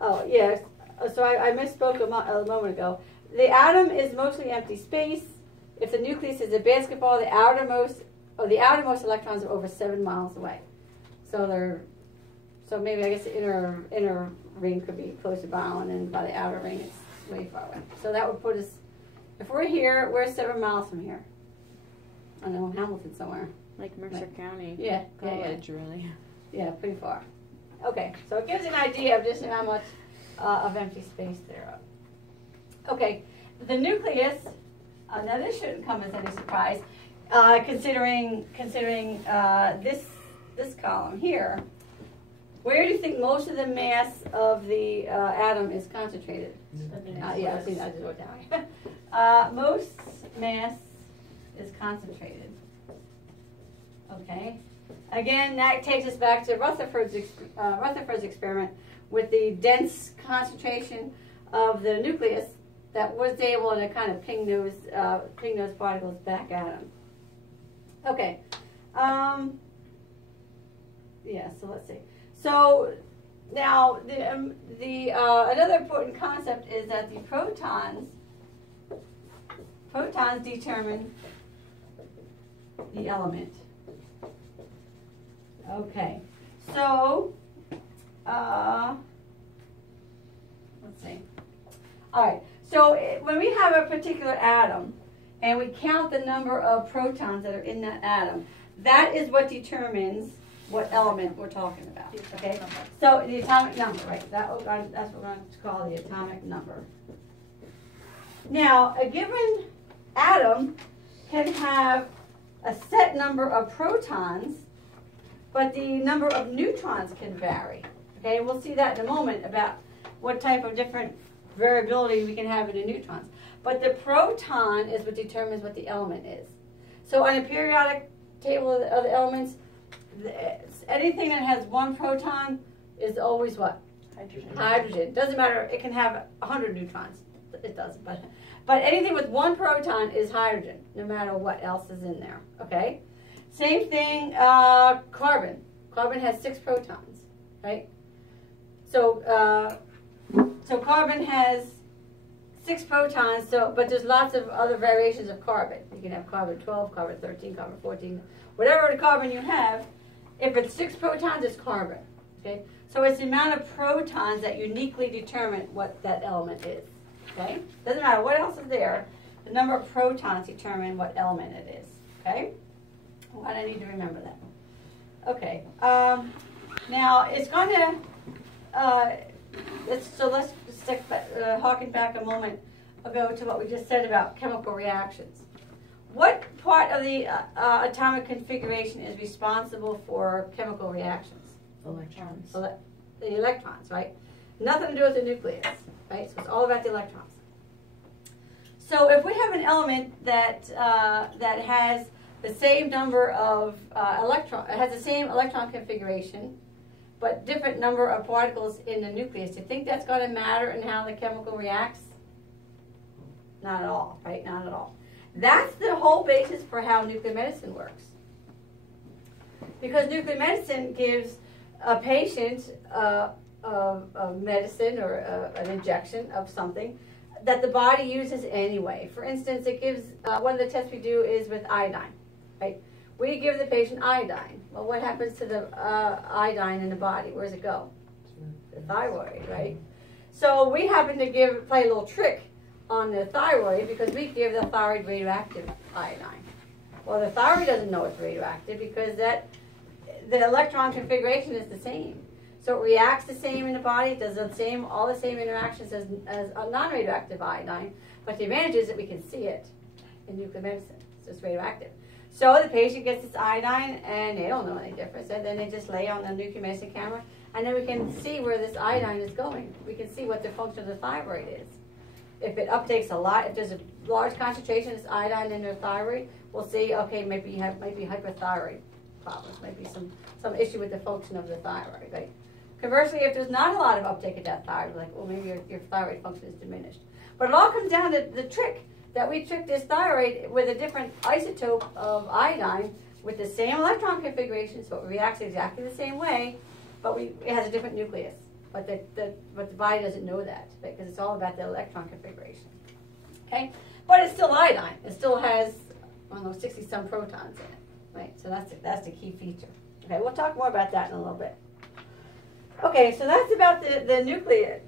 Oh, yes. So I misspoke a moment ago. The atom is mostly empty space. If the nucleus is a basketball, the outermost electrons are over 7 miles away. So maybe I guess the inner ring could be close to Bowen, and by the outer ring it's way far away. So that would put us, if we're here, we're 7 miles from here. I know, Hamilton somewhere. Like Mercer County. Yeah. College, really. Yeah, pretty far. Okay, so it gives an idea of just how much of empty space there are. Okay, the nucleus. Now this shouldn't come as any surprise, considering this column here. Where do you think most of the mass of the atom is concentrated? Yeah, I just wrote down. Most mass is concentrated. Okay. Again, that takes us back to Rutherford's experiment with the dense concentration of the nucleus that was able to kind of ping those particles back at him. Okay. Yeah. So let's see. So now another important concept is that the protons determine the element. Okay. So let's see. All right. So when we have a particular atom and we count the number of protons that are in that atom, that is what determines what element we're talking about. Okay. So the atomic number, right? That's what we're going to call the atomic number. Now, a given atom can have a set number of protons, but the number of neutrons can vary. Okay, we'll see that in a moment about what type of different variability we can have in the neutrons. But the proton is what determines what the element is. So on a periodic table of the elements, anything that has one proton is always what? Hydrogen. Hydrogen. Doesn't matter. It can have 100 neutrons. It doesn't. But anything with one proton is hydrogen, no matter what else is in there. Okay? Same thing, carbon. Carbon has 6 protons, right? So carbon has 6 protons, but there's lots of other variations of carbon. You can have carbon 12, carbon 13, carbon 14, whatever the carbon you have. If it's 6 protons, it's carbon. Okay? So it's the amount of protons that uniquely determine what that element is. Okay? Doesn't matter what else is there. The number of protons determine what element it is. Okay? Why do I need to remember that? Okay. Now it's going to. Let's stick harken back a moment ago to what we just said about chemical reactions. What part of the atomic configuration is responsible for chemical reactions? Electrons. The electrons, right? Nothing to do with the nucleus, right? So it's all about the electrons. So if we have an element that has the same number of has the same electron configuration, but different number of particles in the nucleus, do you think that's going to matter in how the chemical reacts? Not at all, right? Not at all. That's the whole basis for how nuclear medicine works. Because nuclear medicine gives a patient a medicine or an injection of something that the body uses anyway. For instance, it gives, one of the tests we do is with iodine, right? We give the patient iodine. Well, what happens to the iodine in the body? Where does it go? The thyroid, right? So we happen to play a little trick on the thyroid because we give the thyroid radioactive iodine. Well, the thyroid doesn't know it's radioactive because the electron configuration is the same. So it reacts the same in the body, it does all the same interactions as a non-radioactive iodine, but the advantage is that we can see it in nuclear medicine. So it's radioactive. So the patient gets this iodine, and they don't know any difference, and then they just lay on the nuclear medicine camera, and then we can see where this iodine is going. We can see what the function of the thyroid is. If it uptakes a lot, if there's a large concentration of this iodine in their thyroid, we'll see, okay, maybe you have hyperthyroid problems, maybe some issue with the function of the thyroid, right? Conversely, if there's not a lot of uptake of that thyroid, like, well, maybe your thyroid function is diminished. But it all comes down to the trick that we trick this thyroid with a different isotope of iodine with the same electron configuration, so it reacts exactly the same way, but it has a different nucleus. but the body doesn't know that because it's all about the electron configuration. Okay, but it's still iodine. It still has, I don't know, 60-some protons in it, right? So that's the key feature. Okay, we'll talk more about that in a little bit. Okay, so that's about the nucleus.